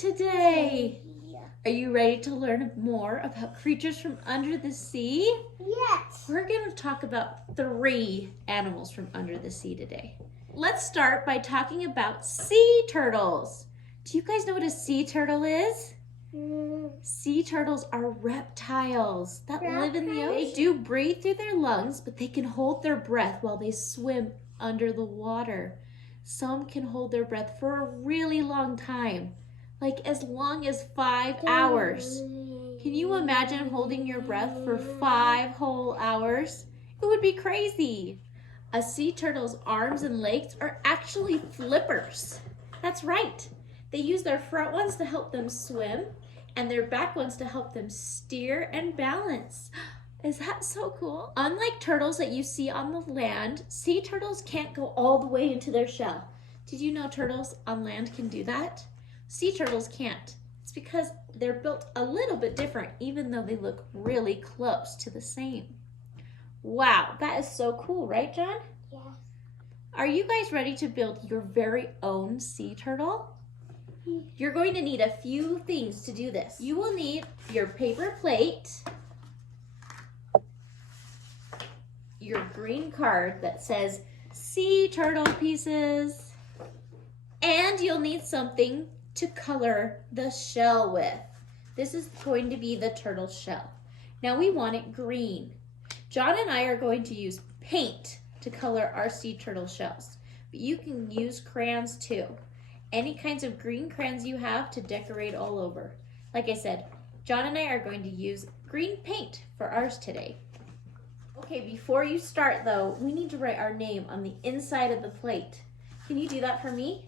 today? Are you ready to learn more about creatures from under the sea? Yes. We're going to talk about 3 animals from under the sea today. Let's start by talking about sea turtles. Do you guys know what a sea turtle is? Sea turtles are reptiles that live in the ocean. They do breathe through their lungs, but they can hold their breath while they swim under the water. Some can hold their breath for a really long time, like as long as 5 hours. Can you imagine holding your breath for 5 whole hours? It would be crazy. A sea turtle's arms and legs are actually flippers. That's right. They use their front ones to help them swim and their back ones to help them steer and balance. Is that so cool? Unlike turtles that you see on the land, sea turtles can't go all the way into their shell. Did you know turtles on land can do that? Sea turtles can't. It's because they're built a little bit different, even though they look really close to the same. Wow, that is so cool, right, John? Yes. Are you guys ready to build your very own sea turtle? You're going to need a few things to do this. You will need your paper plate, your green card that says sea turtle pieces, and you'll need something to color the shell with. This is going to be the turtle shell. Now we want it green. John and I are going to use paint to color our sea turtle shells, but you can use crayons too. Any kinds of green crayons you have to decorate all over. Like I said, John and I are going to use green paint for ours today. Okay, before you start though, we need to write our name on the inside of the plate. Can you do that for me?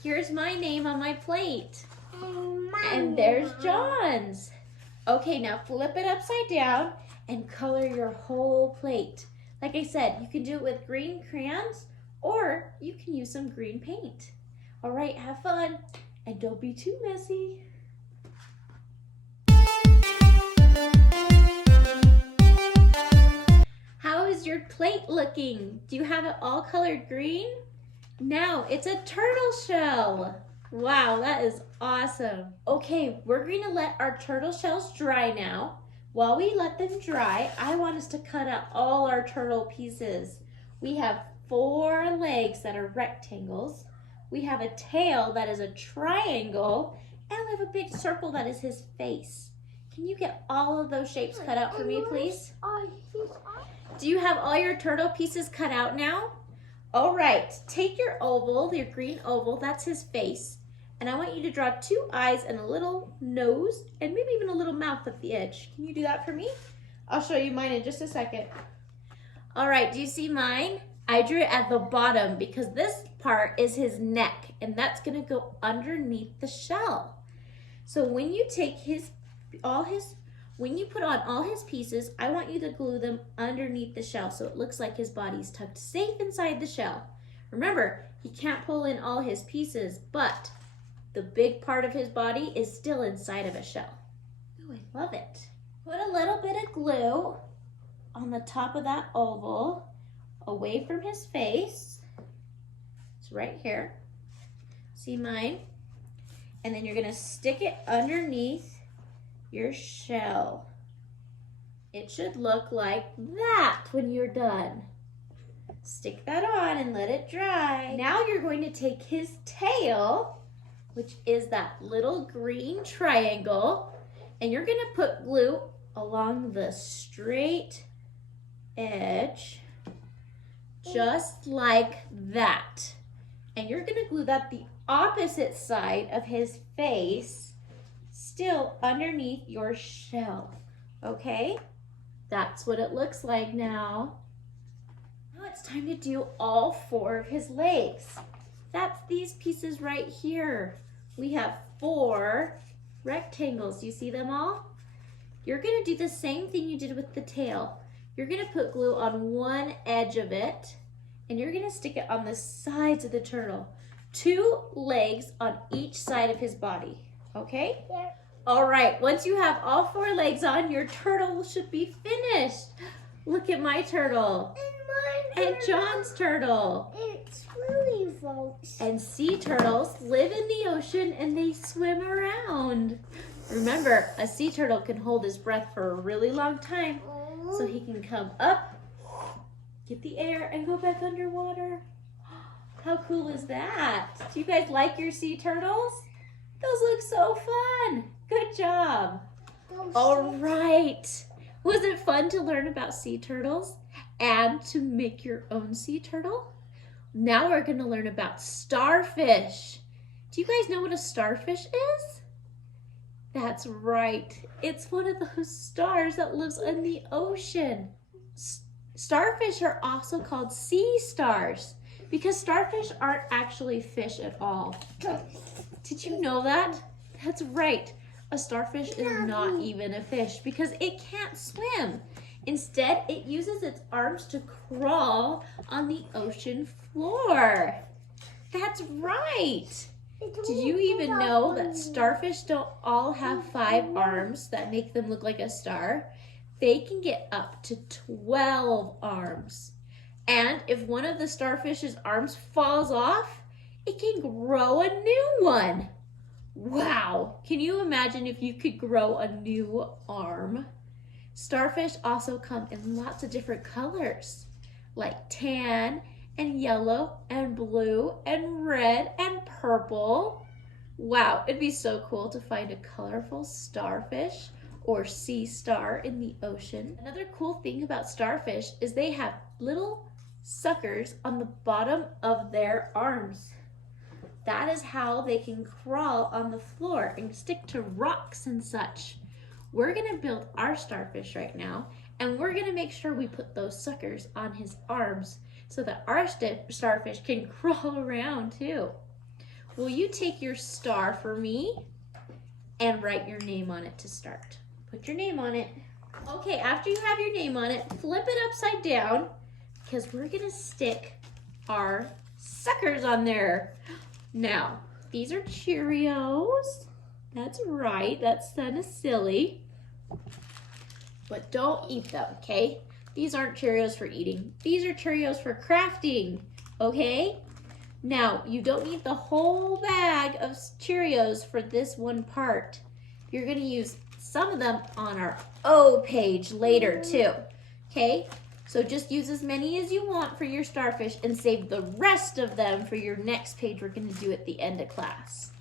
Here's my name on my plate. And there's John's. Okay, now flip it upside down and color your whole plate. Like I said, you can do it with green crayons or you can use some green paint. All right, have fun and don't be too messy. How is your plate looking? Do you have it all colored green? Now it's a turtle shell. Wow, that is awesome. Okay, we're going to let our turtle shells dry now. While we let them dry, I want us to cut out all our turtle pieces. We have 4 legs that are rectangles. We have a tail that is a triangle, and we have a big circle that is his face. Can you get all of those shapes cut out for me, please? Do you have all your turtle pieces cut out now? All right, take your oval, your green oval, that's his face. And I want you to draw 2 eyes and a little nose and maybe even a little mouth at the edge. Can you do that for me? I'll show you mine in just a second. All right, do you see mine? I drew it at the bottom because this part is his neck and that's gonna go underneath the shell. So when you take when you put on all his pieces, I want you to glue them underneath the shell so it looks like his body's tucked safe inside the shell. Remember, he can't pull in all his pieces, but the big part of his body is still inside of a shell. Oh, I love it. Put a little bit of glue on the top of that oval, away from his face. It's right here. See mine? And then you're gonna stick it underneath your shell. It should look like that when you're done. Stick that on and let it dry. Now you're going to take his tail, which is that little green triangle, and you're gonna put glue along the straight edge, just like that. And you're gonna glue that the opposite side of his face, still underneath your shell, okay? That's what it looks like now. Now it's time to do all 4 of his legs. That's these pieces right here. We have 4 rectangles. Do you see them all? You're gonna do the same thing you did with the tail. You're gonna put glue on one edge of it and you're gonna stick it on the sides of the turtle. 2 legs on each side of his body, okay? Yeah. All right, once you have all 4 legs on, your turtle should be finished. Look at my turtle. And John's turtle. It's really folks. And sea turtles live in the ocean and they swim around. Remember, a sea turtle can hold his breath for a really long time. So he can come up, get the air, and go back underwater. How cool is that? Do you guys like your sea turtles? Those look so fun. Good job. All right. Was it fun to learn about sea turtles and to make your own sea turtle? Now we're going to learn about starfish. Do you guys know what a starfish is? That's right. It's one of those stars that lives in the ocean. Starfish are also called sea stars because starfish aren't actually fish at all. Did you know that? That's right. A starfish is not even a fish because it can't swim. Instead, it uses its arms to crawl on the ocean floor. That's right. Did you even know that starfish don't all have 5 arms that make them look like a star? They can get up to 12 arms. And if one of the starfish's arms falls off, it can grow a new one. Wow, can you imagine if you could grow a new arm? Starfish also come in lots of different colors, like tan and yellow and blue and red and purple. Wow, it'd be so cool to find a colorful starfish or sea star in the ocean. Another cool thing about starfish is they have little suckers on the bottom of their arms. That is how they can crawl on the floor and stick to rocks and such. We're gonna build our starfish right now, and we're gonna make sure we put those suckers on his arms so that our starfish can crawl around too. Will you take your star for me and write your name on it to start? Put your name on it. Okay, after you have your name on it, flip it upside down because we're gonna stick our suckers on there. Now, these are Cheerios. That's right, that's kind of silly. But don't eat them, okay? These aren't Cheerios for eating. These are Cheerios for crafting, okay? Now, you don't need the whole bag of Cheerios for this one part. You're gonna use some of them on our O page later too, okay? So just use as many as you want for your starfish and save the rest of them for your next page we're gonna do at the end of class.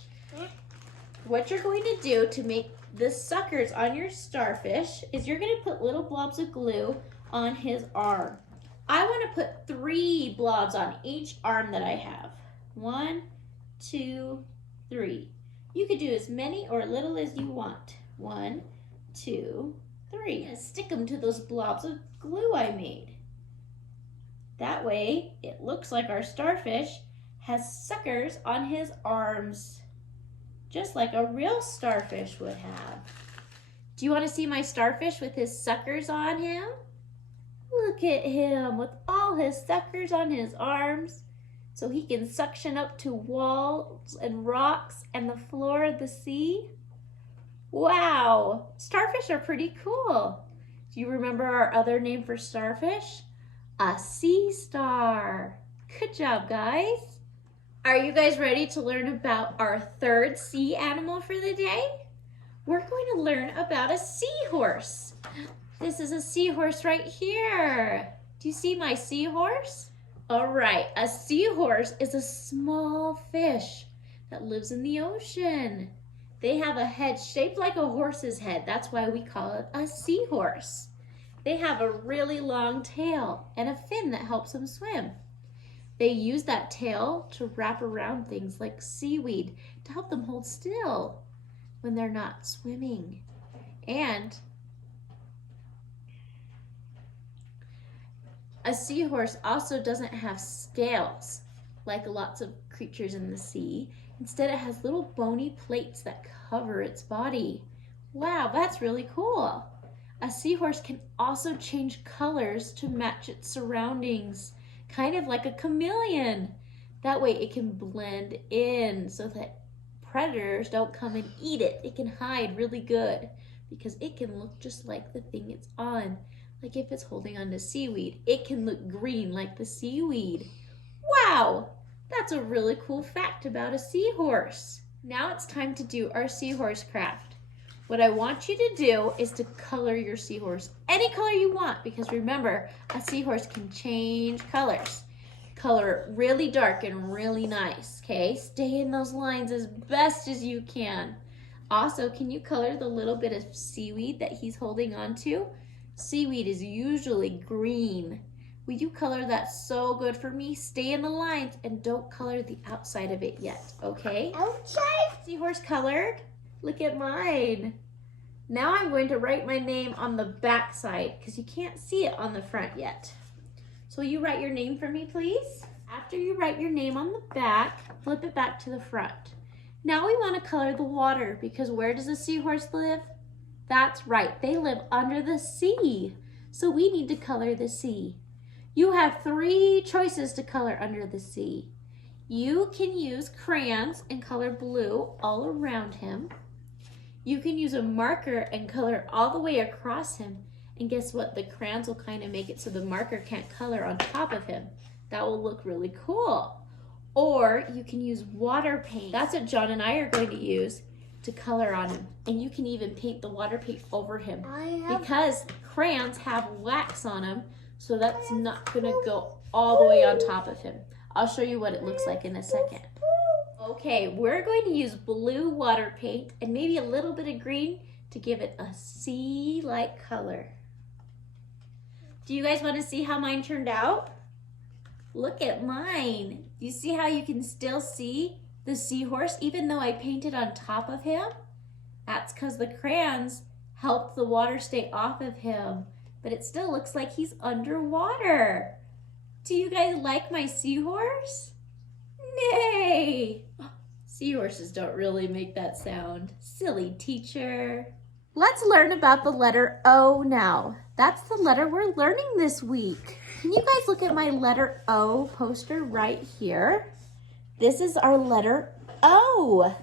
What you're going to do to make the suckers on your starfish is you're gonna put little blobs of glue on his arm. I wanna put 3 blobs on each arm that I have. 1, 2, 3. You could do as many or little as you want. 1, 2, 3. I'm gonna stick them to those blobs of glue I made. That way, it looks like our starfish has suckers on his arms, just like a real starfish would have. Do you want to see my starfish with his suckers on him? Look at him with all his suckers on his arms so he can suction up to walls and rocks and the floor of the sea. Wow, starfish are pretty cool. Do you remember our other name for starfish? A sea star. Good job, guys. Are you guys ready to learn about our 3rd sea animal for the day? We're going to learn about a seahorse. This is a seahorse right here. Do you see my seahorse? All right, a seahorse is a small fish that lives in the ocean. They have a head shaped like a horse's head. That's why we call it a seahorse. They have a really long tail and a fin that helps them swim. They use that tail to wrap around things like seaweed to help them hold still when they're not swimming. And a seahorse also doesn't have scales like lots of creatures in the sea. Instead, it has little bony plates that cover its body. Wow, that's really cool. A seahorse can also change colors to match its surroundings, kind of like a chameleon. That way it can blend in so that predators don't come and eat it. It can hide really good because it can look just like the thing it's on. Like if it's holding on to seaweed, it can look green like the seaweed. Wow, that's a really cool fact about a seahorse. Now it's time to do our seahorse craft. What I want you to do is to color your seahorse any color you want, because remember, a seahorse can change colors. Color it really dark and really nice, okay? Stay in those lines as best as you can. Also, can you color the little bit of seaweed that he's holding on to? Seaweed is usually green. Will you color that so good for me? Stay in the lines and don't color the outside of it yet, okay? Outside? Seahorse colored? Look at mine. Now I'm going to write my name on the back side because you can't see it on the front yet. So will you write your name for me, please? After you write your name on the back, flip it back to the front. Now we want to color the water because where does a seahorse live? That's right, they live under the sea. So we need to color the sea. You have 3 choices to color under the sea. You can use crayons and color blue all around him. You can use a marker and color all the way across him. And guess what? The crayons will kind of make it so the marker can't color on top of him. That will look really cool. Or you can use water paint. That's what John and I are going to use to color on him. And you can even paint the water paint over him. Because crayons have wax on them, so that's not going to go all the way on top of him. I'll show you what it looks like in a second. Okay, we're going to use blue water paint and maybe a little bit of green to give it a sea-like color. Do you guys want to see how mine turned out? Look at mine. You see how you can still see the seahorse even though I painted on top of him? That's because the crayons helped the water stay off of him, but it still looks like he's underwater. Do you guys like my seahorse? Nay! Seahorses don't really make that sound. Silly teacher. Let's learn about the letter O now. That's the letter we're learning this week. Can you guys look at my letter O poster right here? This is our letter O.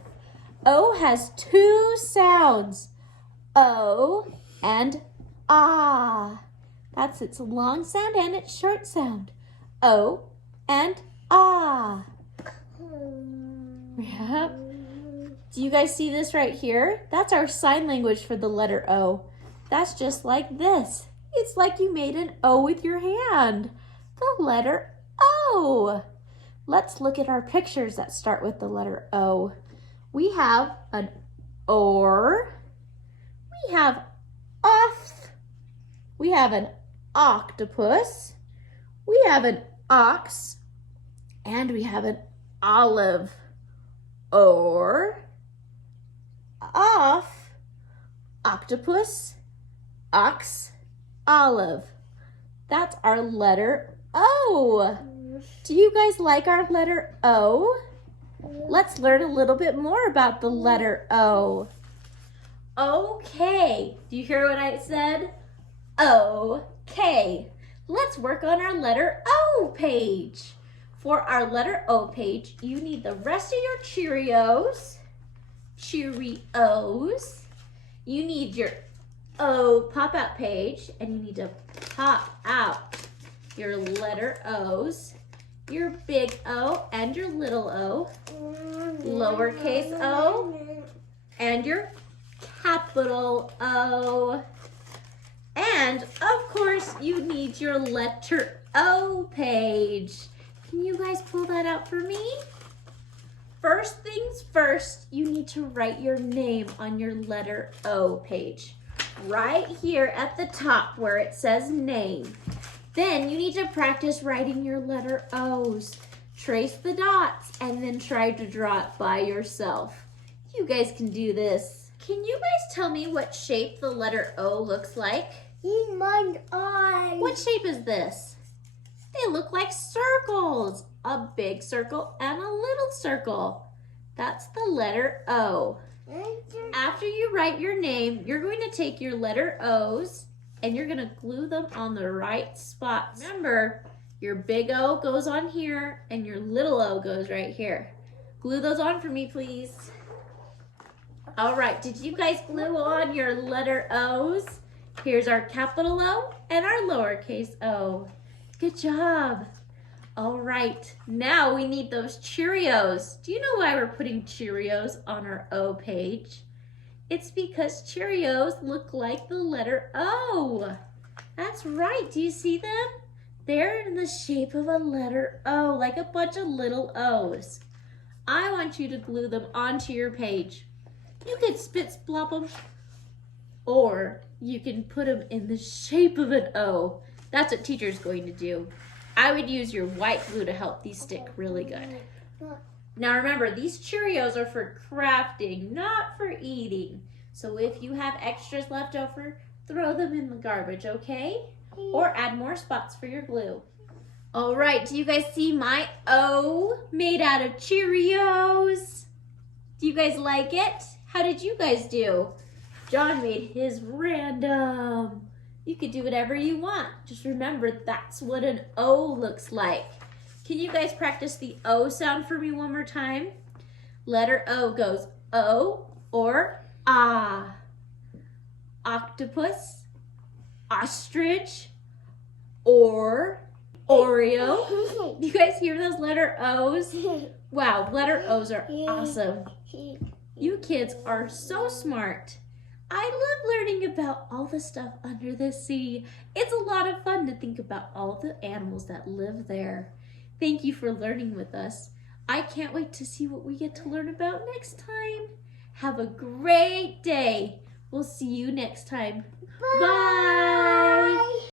O has 2 sounds, O and Ah. That's its long sound and its short sound. O and Ah. Yep. Do you guys see this right here? That's our sign language for the letter O. That's just like this. It's like you made an O with your hand. The letter O. Let's look at our pictures that start with the letter O. We have an OR. We have off. We have an octopus. We have an ox. And we have an olive. Or, off, octopus, ox, olive. That's our letter O. Do you guys like our letter O? Let's learn a little bit more about the letter O. Okay. Do you hear what I said? Okay. Let's work on our letter O page. For our letter O page, you need the rest of your Cheerios. You need your O pop-out page, and you need to pop out your letter O's, your big O and your little O, lowercase o, and your capital O. And, of course, you need your letter O page. Can you guys pull that out for me? First things first, you need to write your name on your letter O page. Right here at the top where it says name. Then you need to practice writing your letter O's. Trace the dots and then try to draw it by yourself. You guys can do this. Can you guys tell me what shape the letter O looks like? In my eye. What shape is this? They look like circles, a big circle and a little circle. That's the letter O. After you write your name, you're going to take your letter O's and you're going to glue them on the right spots. Remember, your big O goes on here and your little O goes right here. Glue those on for me, please. All right, did you guys glue on your letter O's? Here's our capital O and our lowercase o. Good job. All right, now we need those Cheerios. Do you know why we're putting Cheerios on our O page? It's because Cheerios look like the letter O. That's right, do you see them? They're in the shape of a letter O, like a bunch of little O's. I want you to glue them onto your page. You can spit splop them, or you can put them in the shape of an O. That's what teacher's going to do. I would use your white glue to help these stick really good. Now remember, these Cheerios are for crafting, not for eating. So if you have extras left over, throw them in the garbage, okay? Or add more spots for your glue. All right, do you guys see my O made out of Cheerios? Do you guys like it? How did you guys do? John made his random. You could do whatever you want. Just remember, that's what an O looks like. Can you guys practice the O sound for me one more time? Letter O goes O or ah. Octopus, ostrich, or Oreo. You guys hear those letter O's? Wow, letter O's are awesome. You kids are so smart. I love learning about all the stuff under the sea. It's a lot of fun to think about all the animals that live there. Thank you for learning with us. I can't wait to see what we get to learn about next time. Have a great day. We'll see you next time. Bye.